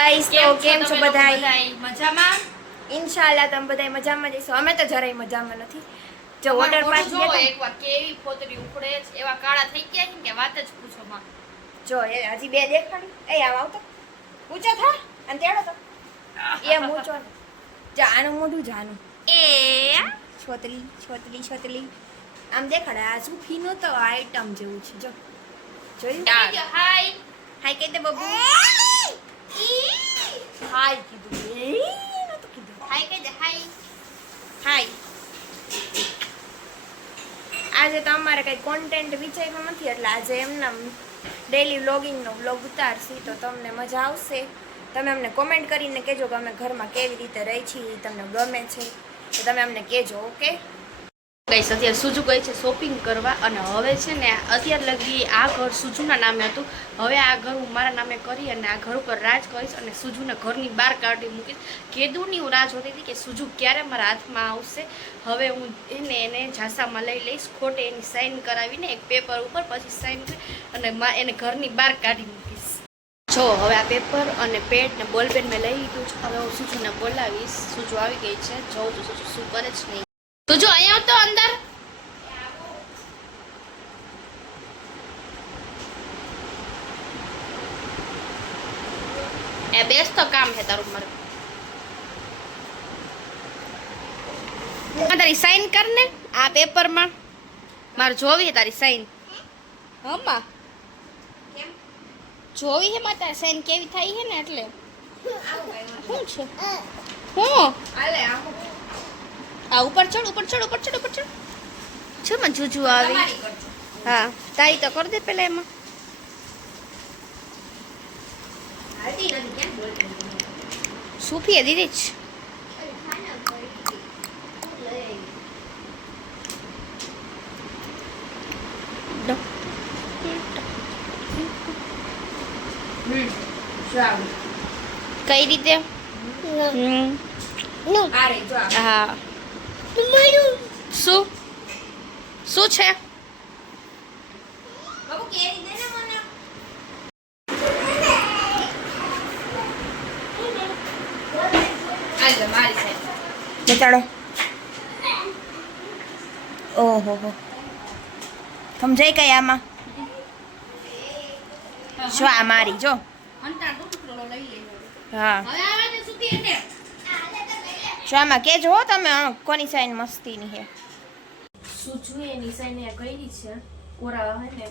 Guys તો કેમ છો બધાય મજામાં? ઇન્શાલ્લાહ તમે બધાય મજામાં જઈશો. અમે તો જરાય મજામાં નથી. જો વોટર પાર્ક જો ગયા એકવાર કેવી ફોતરી ઉપડે છે, એવા કાળા થઈ ગયા છે કે વાત જ પૂછો માં. જો એ હજી બે દેખાડી. એ આવ આવતો ઊંચો થા અને તેડો તો એ ઊંચો ને જાનું મોઢું જાનું એ છોતલી છોતલી છોતલી આમ દેખાડે. આ સુફી નો તો આઈટમ જેવું છે. જો જોયું હાય હાય કહી દે બબુ. હાય કીધું. એ નતું કીધું. હાય કહી દે હાય. હાય. આજે તો અમારે કંઈ કોન્ટેન્ટ વિચાર્યું નથી, એટલે આજે એમના ડેલી વ્લોગિંગનો વ્લોગ ઉતારશી. તો તમને મજા આવશે. તમે અમને કોમેન્ટ કરીને કહેજો કે અમે ઘરમાં કેવી રીતે રહી છીએ, તમને ગમે છે તો તમે અમને કહેજો. ઓકે ગાઈસ, અત્યારે સુજુ ગઈ છે શોપિંગ કરવા, અને હવે છે ને અત્યાર લગી આ ઘર સુજુના નામે હતું. હવે આ ઘર હું મારા નામે કરી અને આ ઘર ઉપર રાજ કરીશ અને સુજુને ઘરની બહાર કાઢી મૂકીશ. કેદુની હું રાહ જોતી હતી કે સુજુ ક્યારે મારા હાથમાં આવશે. હવે હું એને ઝાંસામાં લઈ લઈશ, ખોટે એની સાઇન કરાવીને એક પેપર ઉપર, પછી સાઇન કરી અને એને ઘરની બહાર કાઢી મૂકીશ. જો હવે આ પેપર અને પેડ ને બોલપેન મેં લઈ લીધું છે. હવે હું સુજુને બોલાવીશ. સુજુ આવી ગઈ છે. જોઉં છું સુજુ શું કરે છે નહીં. તો જો અહીંયા તો અંદર એ બેસ તો કામ છે તારું મારું. તારી સાઈન કર ને આ પેપરમાં. મારે જોવી છે તારી સાઈન. હમા કેમ જોવી છે મારે તારી સાઈન કેવી થાય છે ને, એટલે શું છે હું હાલે આમ આ ઉપર ચડ ઉપર ચડ ઉપર ચડ ઉપર ચડ છે માં જુજુ આવી. તમારી કરજો. હા તારી તો કરી દે પેલા એમાં. હાલતી નથી કેમ બોલતી. સુફીએ દીધી જ. કઈ રીતે? આ રે જો આ. હા શું શું છે? બાબુ કેરી દે ને મને. આલે મારી સાઈડ બતાડો. ઓહો હો સમજાય કઈ આમાં? જો આ મારી જો. હા જો આમાં કેજો હો તમે કોની સાઈન મસ્તીની છે. સુજુ એની સાઈન એ કરી છે કોરા હે ને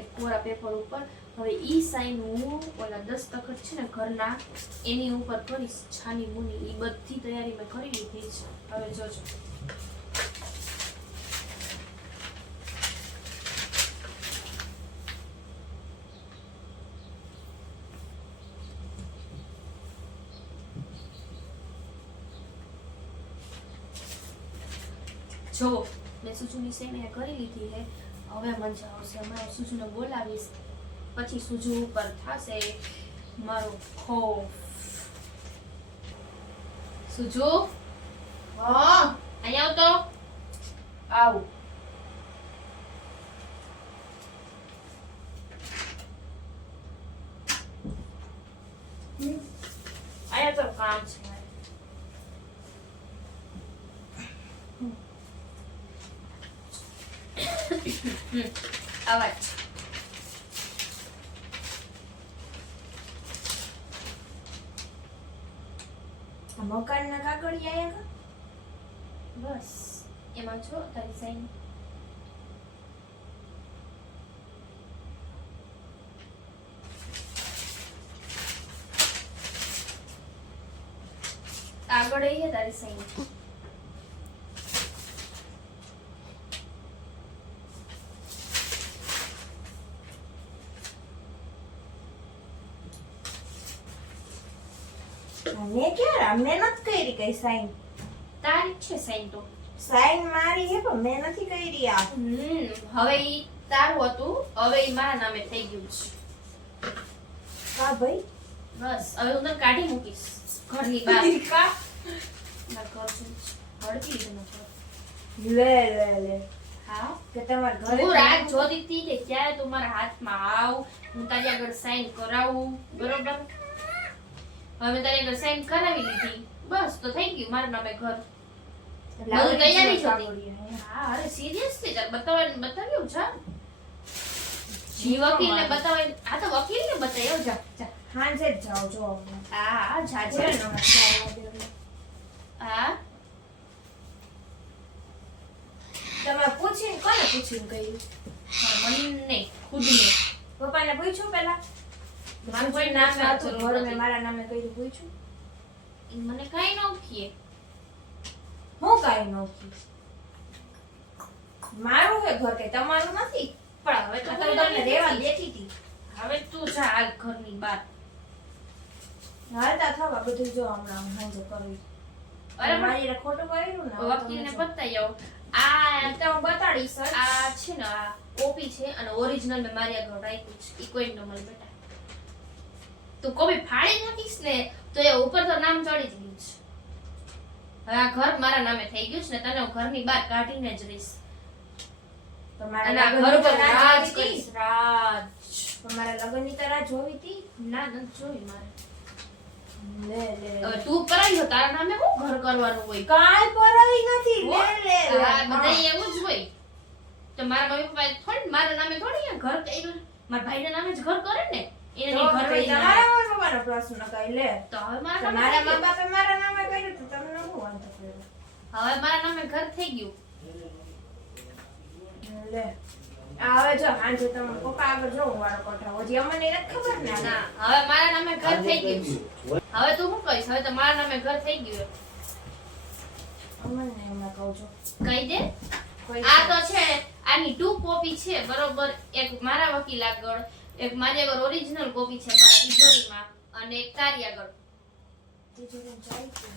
એક કોરા પેપર ઉપર. હવે ઈ સાઈન હું ઓલા દસ્તખત છે ને ઘરના એની ઉપર કરીશ. છાની મુની ઈ બધી તૈયારી મેં કરી લીધી છે. હવે જોજો જો મેં સુજુની સેને કરી લીધી છે. હવે મજા આવશે. હમણાં સુજુને બોલાવીશ, પછી સુજુ ઉપર થશે મારો ખોફ. સુજુ હા અહીંયા આવ તો. આવું. અહીંયા તો કામ છે. અવાજ મકાનના કાગળિયા આયા બસ એમાં જો તારી સાઈન. આગળ એ છે તારી સાઈન. મેં ક્યારે મેં નથી કરી કઈ સાઈન. તારી જ છે સાઈન તો. સાઈન મારી હે પણ મેં નથી કરી. આ હવે ઈ તારું હતું, હવે ઈ મારા નામે થઈ ગયું છે. હા ભાઈ બસ હવે હું તને કાઢી મૂકીશ ઘરની બહાર. કા ના ઘર છે હડકી લીધું ઘર. લે લે લે હા કે તમાર ઘરે હું રાત જોતી હતી કે ક્યારે તું મારા હાથમાં આવ, હું તારી આગળ સાઈન કરાવું. બરોબર હવે મેં તારી આગળ સાઈન કરાવી લીધી બસ તો થઈ ગયું મારા નામે ઘર એટલે બધું આવડી તૈયારી જ ગયું હતી. કાગળિયા. હા અરે સિરિયસલી ચાલ બતાવ્યું છે જી વકીલને બતાવાય આ તો વકીલને બતાવ્યો જા જા હાંજે જ જાઓ જો હમણાં. હા જા છે જા ને નમસ્કાર દેવને. હા તમે પૂછીને કોને પૂછીને કહ્યું? મને ખુદને પપ્પાને પૂછ્યું પહેલા? મારું કોઈ નામ હતું ઘર મેં મારા નામે કર્યું પૂછ્યું? ઈ મને કાઈ ન ઓળખીએ હું કાંઈ ન ઓળખી. મારું હે ઘર કે તમારું નથી. પણ હવે તો તો તમને રહેવા દેતી હતી. હવે તું જા હાલ ઘરની બહાર હાલતા થવા બધું જો હમણાં હું હાંજે કરવી. અરે મારી રે ખોટું કર્યું ને હવે વકીલને તમે જો. બતાવી આવો આ તો હું બતાડીશ જ. આ છે ને આ કોપી છે અને ઓરિજિનલ મેં મારી આગળ રાખ્યું છે ઈ કોઈ ન મળે બેટા તું કોપી ફાડી નાખીશ ને તો એ ઉપર તો નામ ચડી જ ગયું છે હવે આ ઘર મારા નામે થઈ ગયું છે ને તને હું ઘરની બહાર કાઢીને જ રહીશ તમારા અને આ લગ્નની ઘર તો પર રાહ રાજ જોવી કરીશ હતી. રાજ તમારા લગ્નની તો રાહ જોવી હતી. ના નથી જોઈ મારે લે લે હવે તું પરાયો તારા નામે શું ઘર કરવાનું હોય કાંઈ પરાઈ નથી. લે લે લે. હા બધાય એવું જ હોય તો મારા મમ્મી પપ્પાએ થોડી મારા નામે થોડી આ ઘર કર્યું મારા ભાઈના નામે જ ઘર કરે ને એને તો નહીં ઘર કઈ નહીં તમારા મમ્મી પપ્પાનો પ્રશ્ન કઈ લે. તો હવે તો મારા મારા નામે મા બાપે મારા નામે કર્યું તો તમને શું વાંધો કર્યો? હવે મારા નામે ઘર થઈ ગયું લે આ હવે જો હાંજે તમે પપ્પા આગળ જો હું વાળો કઢાવો. હજી અમને નથી ખબર ને આ. ના હવે મારા નામે ઘર થઈ ગયું હવે તું શું કહીશ હવે તો મારા નામે ઘર થઈ ગયું અમને એમાં કહું છું કહી દે કોઈ આ તો છે આની ટુ કોપી છે બરોબર એક મારા વકીલ આગળ એક મારી આગળ ઓરિજિનલ કોપી છે મારા તિજોરીમાં અને એક તારી આગળ તિજોરી જાય છે.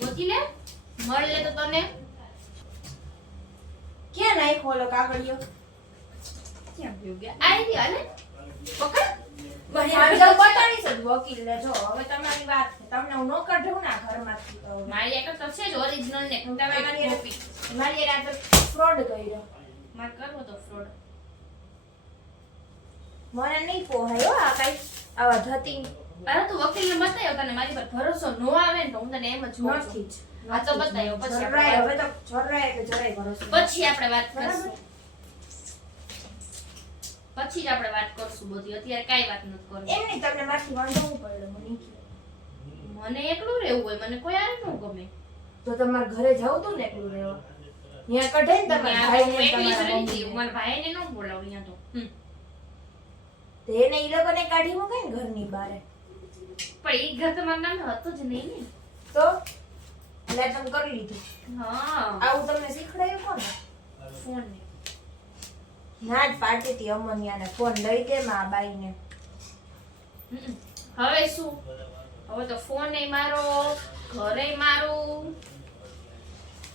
ગોતી લે મળ લે તો તને ક્યાં નાખ્યો ઓલો કાગળિયો? ક્યાં ગયો ગયા આઈ રહ્યા ને પકડ હાંજે હું બતાડીશ જ વકીલને. જો હવે તમારી વાત છે. તમને હું ન કાઢું ને આ ઘરમાંથી તો હવે. મારી આગળ તો છે જ ઓરિજિનલ ને તમે તમે મારી કોપી મારી રાતે ફ્રોડ કર્યો. મારે કરવો તો ફ્રોડ મને નહીં પોહાય હો આ કઈ આવા ધતિંગ અરે તું વકીલને બતાવ્યો તને મારી પર ભરોસો નો આવે ને તો હું તને એમ જ કહું છું નથી જ. આ તો બતાવ્યો પછી જરાય આપણે હવે તો જરાય કે જરાય ભરોસો નથી. પછી આપણે વાત બરાબર? કરશું પછી જ આપણે વાત કરશું બધી અત્યારે કાઈ વાત નથી કરવી એમ નહીં તમને મારથી વાંધો હું પડ્યો મને નહીં કહે. મને એકલું રહેવું હોય મને કોઈ આરે ન ગમે તો તમારે ઘરે જવું તું ને એકલું રહેવા. ત્યાં કઢે ને તમારા ભાઈને ને તમારા મમ્મીને. મારા ભાઈને ન બોલાવું અહીંયા તો તો એને ઈ લોકોને કાઢી મૂકે ને ઘરની બહાર. પણ એ ઘર તમારા નામે હતું જ નહીં ને તો એટલે તમે કરી લીધું. હા આવું તમને શીખડાયું કોને? ફોન ને ના જ પાડતી હતી અમનિયાને ફોન લઈ દે માં બાઈને. હવે શું હવે તો ફોન એ મારો ઘરે મારું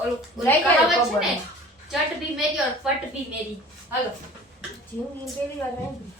ઓલું લઈ ગયો કહાવત છે ને કબરમાં. ચટ ભી મેરી ઓર પટ ભી મેરી હાલો જિંદગી પહેલી વાર સાંભળી.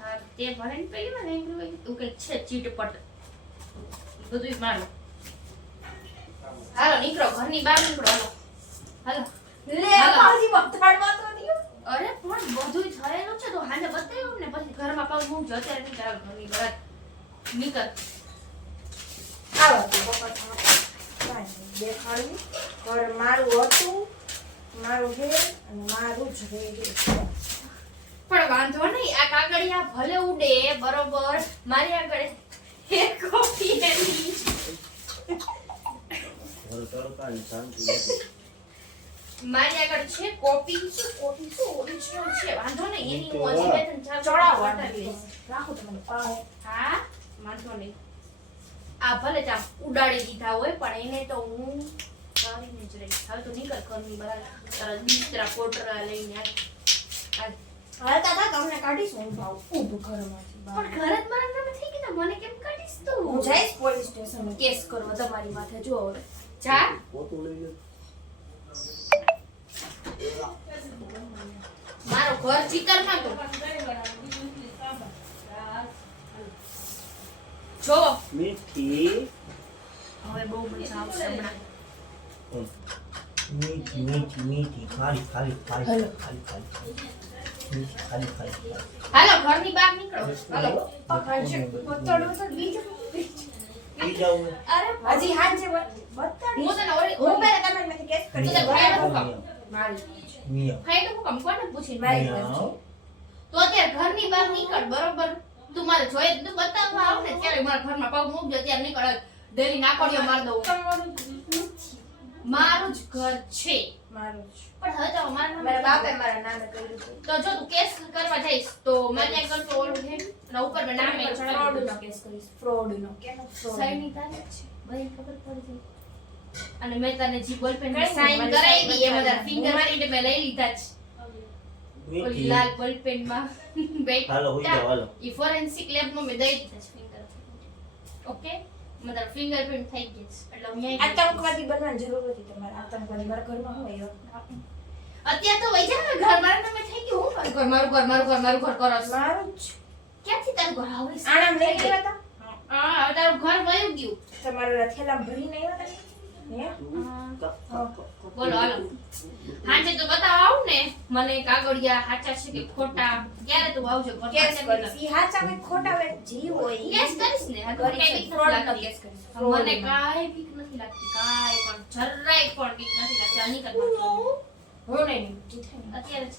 હા તે ભણે ને પેલી વાર એમ એવું કંઈક છે ચીટપટ બધું મારું હાલો નીકળો ઘરની બહાર નીકળો હાલો હાલો લે હાલો. પાછી બતાડવા તો નહીં. અરે પણ બધુંય થયેલું છે તો હાલે બતાવ્યું ને પછી ઘરમાં પાછું હું જ અત્યારે નહીં ચાલ ઘરની બહાર નીકળ આવો તો પપ્પા કાંઈ દેખાડ્યું. ઘર મારું હતું, મારું છે અને મારું જ રહે. પણ વાંધો નહીં આ કાગળિયા ભલે ઉડે બરોબર મારી આગળ એક કોપી એની મારી આગળ છે કોપી શું ઓરિજિનલ છે વાંધો નહીં એની હું હજી બે ત્રણ ચાર ચડાવો બતાવી દઈશ. રાખો તમને પાસે. હા વાંધો નહીં આ ભલે ત્યાં ઉડાડી દીધા હોય પણ એને તો હું કરીને જ રહીશ હવે તો નીકળ ઘરની બહાર તારા બિસ્તરા પોટરા લઈને આવ. હાલતા હતા તમને કાઢીશું હું ભાવ ઊભું ઘરમાંથી બહાર. પણ ઘર જ મારા નામે થઈ ગયું મને કેમ કાઢીશ તું હું જઈશ પોલીસ સ્ટેશન કેસ કરવા તમારી માથે. જો હવે જા મારો ઘર ચીકરમાં તો જો મીઠી હવે બહુ મજા આવશે હમણાં મીઠી મીઠી મીઠી ખાલી ખાલી ખાલી હેલો. ખાલી ખાલી મીઠી ખાલી ખાલી હાલો ઘરની બહાર નીકળો હાલો પકડજો. બતાડો તો બીજું. સુઈ જાવ ને. અરે હજી હાંજે બતાડી હું તને ઓલી હું પહેલા તમને મેં કેસ કરી તો ભાઈ નું કામ મારી મિયા ભાઈ નું કામ કોને પૂછીને મારી મિયા. તો અત્યારે ઘરની બહાર નીકળ બરોબર તું મારે જોઈએ તું બતાવવા આવ ને ત્યારે મારા ઘરમાં પગ મૂકજો ત્યારે નીકળ ડેલી નાકોડિયો માર દઉં મારું જ ઘર છે મારું જ. પણ હવે તો મારા મારા બાપે મારા નામે કર્યું છે તો જો તું કેસ કરવા જઈશ તો માન્ય ઘર તો ઓલું છે અને ઉપર મેં નામે ફ્રોડ નો કેસ કરીશ ફ્રોડ નો કેનો ફ્રોડ સાઈન તારે જ છે બધી ખબર પડી જાય અને મેં તને જે બોલપેન કઈ નહીં, સાઈન મારી કરાવી દી સાઈન એમાં તારા બતાવી. ફિંગર મારીને મેં લઈ લીધા છે ઓલી મીઠી. લાલ બોલપેન માં હાલો સુઈ જાવ હાલો. ઈ ફોરેન્સિક લેબ માં મેં દઈ દીધા છે ફિંગર ઓકે મારા ફિંગરપ્રિન્ટ થઈ ગઈ છે એટલે હું અહીંયા આતંકવાદી બનવાની જરૂર નથી તમારે આતંકવાદી મારા ઘરમાં હોય એવો. અત્યારે તો વઈ જા ને ઘર મારા નામે થઈ ગયું હું મારું ઘર મારું ઘર કરસ મારું જ ક્યાંથી તારું ઘર આવે છે આનામ લઈ ગયા હતા હા હવે તારું ઘર વયું ગયું તમારા થેલા ભરીને આવ્યા હતા હે બોલો હાલો હાંજે તો બતાવ આવું ને મને કાગળિયા સાચા છે કે ખોટા ક્યારે તું આવજો ઘર કેસ પાસે કરીશ ઈ હાચા કે ખોટા વે જી હોય ઈ. કેસ કરીશ ને આ તો કરીશ. કઈ બીક ફ્રોડ નથી નો લાગતી. કેસ કરીશ. ફ્રોડ મને નો. કાંઈ બીક નથી લાગતી કાંઈ પણ જરાય પણ બીક નથી લાગતી આ નીકળ હું નહીં જીતે નહીં. અત્યારે જ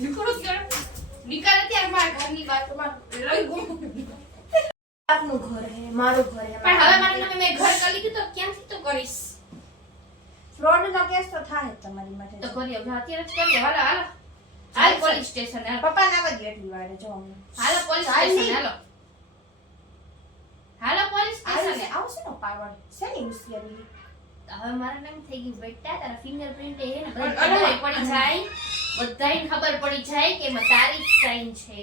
નીકળો ત્યારે નીકળ અત્યારે મારા ઘરની બહાર તમારું લઈ ગયું આપનું ઘર હે મારું ઘર હે પણ હવે મારા નામે મેં ઘર કરી લીધું તો ક્યાંથી તો કરીશ ફ્રોડ નો કેસ તો થાય જ તમારી માટે તો કરી આવજો અત્યારે જ કરી હાલો હાલો હાલ પોલીસ સ્ટેશન હાલો પપ્પા ના વધી એટલી વારે જો અમને હાલો પોલીસ ચાલ સ્ટેશન ની. હાલો હાલો પોલીસ સ્ટેશન આવશે ને પાવર શેની હોશિયારી હવે મારા નામ થઈ ગયું બેટા તારા ફિંગરપ્રિન્ટ એ ને પણ બધાય અરે, પડી જાય બધાય ખબર પડી જાય કે એમાં તારી જ સાઈન છે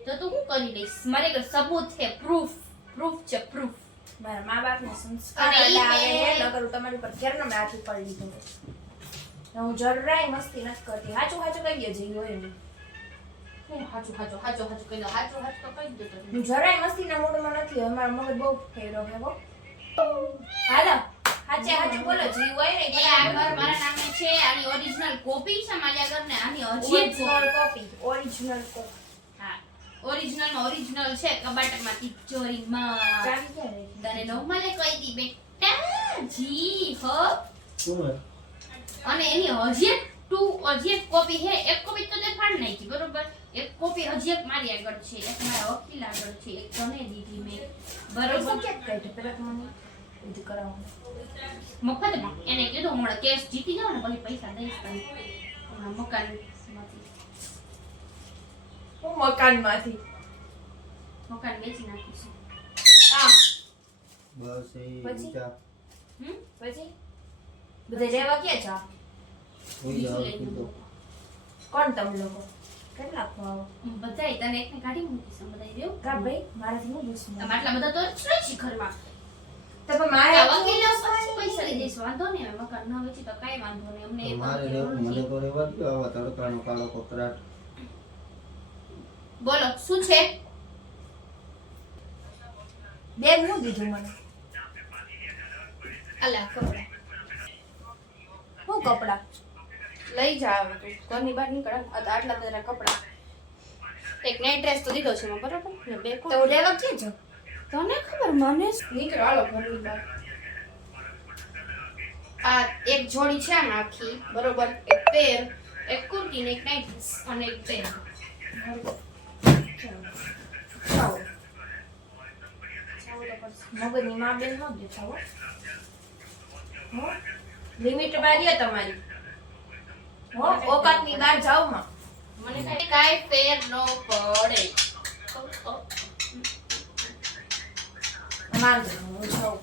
તો તું શું કરી લઈશ મારે એક સબૂત છે પ્રૂફ છે પ્રૂફ મારા મા બાપ ને સંસ્કાર અને ઈ આવે મેં- હે નકર હું તમારી પર કેરનો મેં હાથ ઉપાડી લીધો ને હું જરાય મસ્તી નથી કરતી હાચું હાચું કહી દેજે ઈ હોય ને હું હાચું કહી દો હાચું તો કહી દો તમે હું જરાય મસ્તીના મૂડમાં નથી હવે મારો મગજ બહુ ફેરો હે હો હાલો હાચે હાચું બોલો જી હોય ને એ આ ઘર મારા નામે છે આની ઓરિજિનલ કોપી છે મારા ઘર ને આની હજી એક ઓરિજિનલ કોપી ઓરિજિનલ કોપી હા ઓરિજિનલ છે કબાટમાં તિજોરીમાં ચાવી ક્યાં રહી તને નોર્મલે કહી દી બેટા જી હો શું હે? અને એની હજી એક કોપી છે એક કોપી તો તે ફાડ નાખી બરોબર એક કોપી હજી એક મારી આગળ છે એક મારા વકીલ આગળ છે એક તને દીધી મેં બરોબર બરોબર કેમ કહી પેલા તો મને બધું કરાવવાનું મફતમાં એને કીધું હમણાં કેસ જીતી જાવ ને પછી પૈસા દઈશ તને હમણાં મકાનમાંથી હું મકાનમાંથી મકાન વેચી નાખીશું આ બસ એ પછી? વિચાર. પછી બધે રહેવા ક્યાં જા સુઈ જાવ સુઈ જાવ. કોણ તમે લોકો કેટલા ખાઓ બધાય તને એકને કાઢી મૂકીશ બધાય રહ્યો કા ભાઈ મારાથી હું દુશ્મન તમે આટલા બધા તો જ નહીં ઘરમાં તો પણ મારે આ વકીલે પછી પૈસા લઈ જઈશ વાંધો નહીં હવે મકાન ન વેચી તો કાંઈ વાંધો નહીં અમને તો એ મારે તો રહેવું મને તો રહેવા દો આવા તડકાનો કાળો કોકરાટ. બોલો શું છે બેગ નું દીધું મને અલા કપડા હું કપડા લઈ જા હવે તું ઘરની બહાર નીકળ આ તો આટલા બધા કપડા એક નાઈટ ડ્રેસ તો દીધો છે એમાં બરાબર ને બે તો હું રહેવા ક્યાં જાઉં તને ખબર મને નીકળો હાલો ઘરની બહાર આ એક જોડી છે આમ આખી બરોબર એક પેર એક કુર્તી ને એક નાઈટ ડ્રેસ અને એક પેર જાઓ મગજની માં બેન ન દેતા હો લિમિટ બારી તમારી હો ઓકાતની બહાર જાવ માં મને કાંઈ ફેર ન પડે માંગ હું જાઉં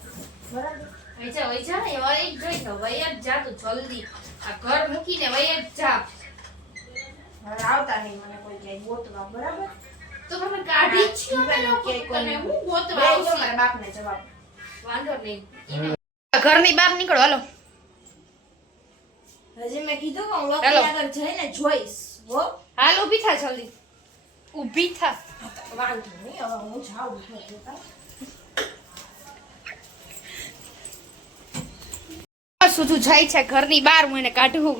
બરાબર વૈજા ને વઈ જ જઈ તો વઈ જ જા તું જલ્દી આ ઘર મૂકીને વઈ જ જા હવે આવતા નહીં મને કોઈ ક્યાંય ગોતવા બરાબર તો તમે કાઢી જ છો જીવન ને કે કોઈ તને હું ગોતવા બેસજો આવશે મારા બાપને જવાબ વાંધો નહીં ઘરની બહાર નીકળો હાલો હજી મેં કીધું કે હું હેલો. વકીલ આગળ જઈને જોઈશ હો હાલ ઊભી થા જલ્દી ઊભી થા વાંધો નહીં હવે હું જાઉં છું સુધી જાય છે ઘરની બહાર હું એને કાઢું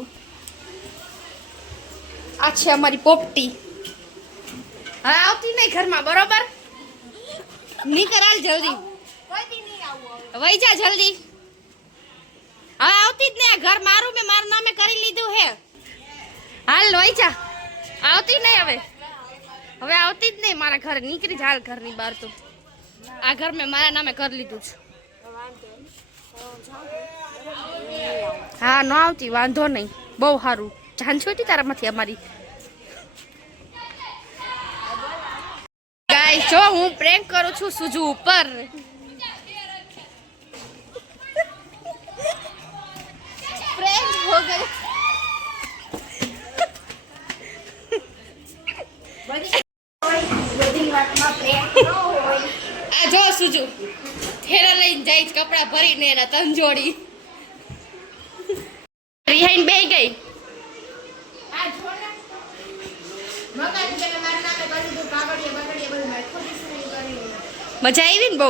આ છે અમારી પોપટી હા આવતી નહીં ઘરમાં બરોબર નીકળ હાલ જલ્દી કોઈ દી નહીં આવું હવે. વઈ જા જલ્દી. હવે આવતી જ ને, આ ઘર મારું, મેં મારું નામે કરી લીધું હે. હાલ વઈ જા, આવતી નહીં હવે. હવે આવતી જ નહીં મારા ઘરે, નીકળી જા હાલ ઘરની બહાર. તો આ ઘર મેં મારા નામે કરી લીધું છે. હા ન આવતી, વાંધો નહીં, બહુ સારું. જાન છોટી તારામાંથી અમારી. ગાઈસ જો હું પ્રેન્ક કરું છું સુજુ ઉપર. પ્રેન્ક હો ગઈ. બધી વાતમાં પ્રેમ ન હોય. આ જો સુજુ થેલા લઈને જાય છે કપડા ભરીને એના તંજોડી. રિહાઈન બેહી ગઈ. આ જો ને મકાન છે ને મારા નામે કરી દીધું, કાગળિયા બગડિયા બધું મેં ખોટી સુની કરી. મજા આવી ને બહુ.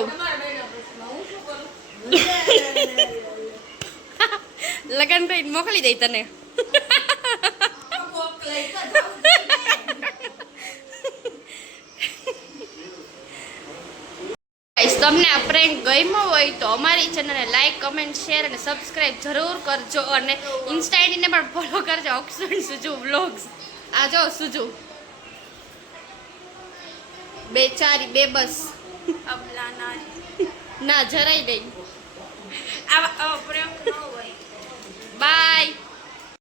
લગન કરીને મોકલી દઈ તને. Guys, તમને આ પ્રેન્ક ગમ્યો હોય તો અમારી ચેનલને લાઈક, કમેન્ટ, શેર અને સબસ્ક્રાઇબ જરૂર કરજો. અને ઇન્સ્ટા આઈડીને પણ ફોલો કરજો, ઓક્સફર્ડ સુજુ વ્લોગ્સ. આ જો સુજુ બેચારી બેબસ. અબલા ના ના જરાય નહીં. આવા પ્રેમ ન હોય. બાય.